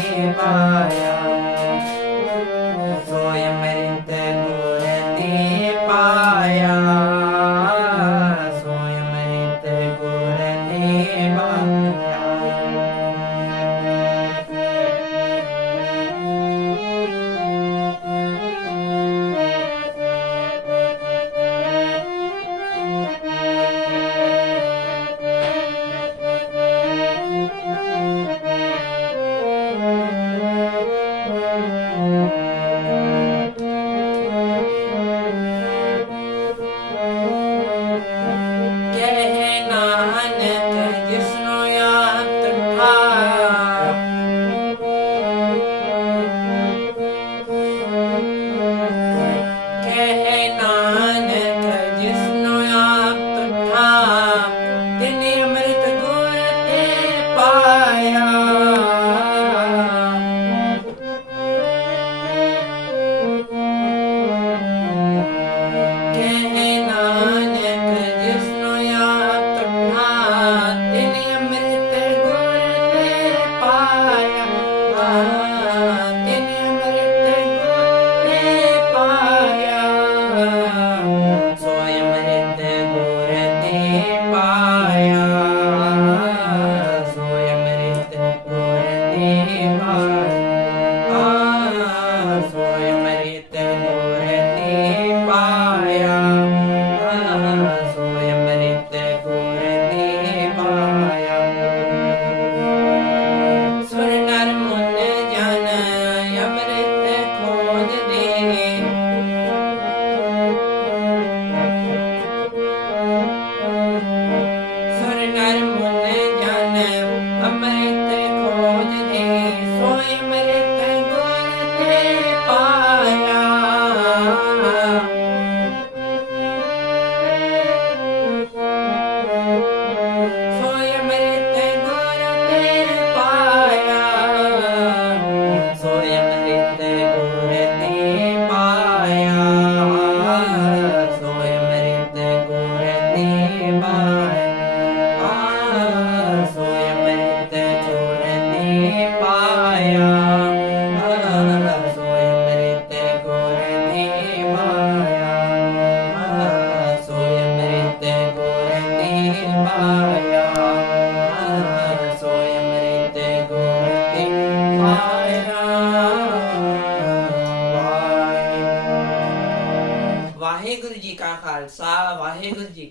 Shivaya.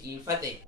conseguir fazer.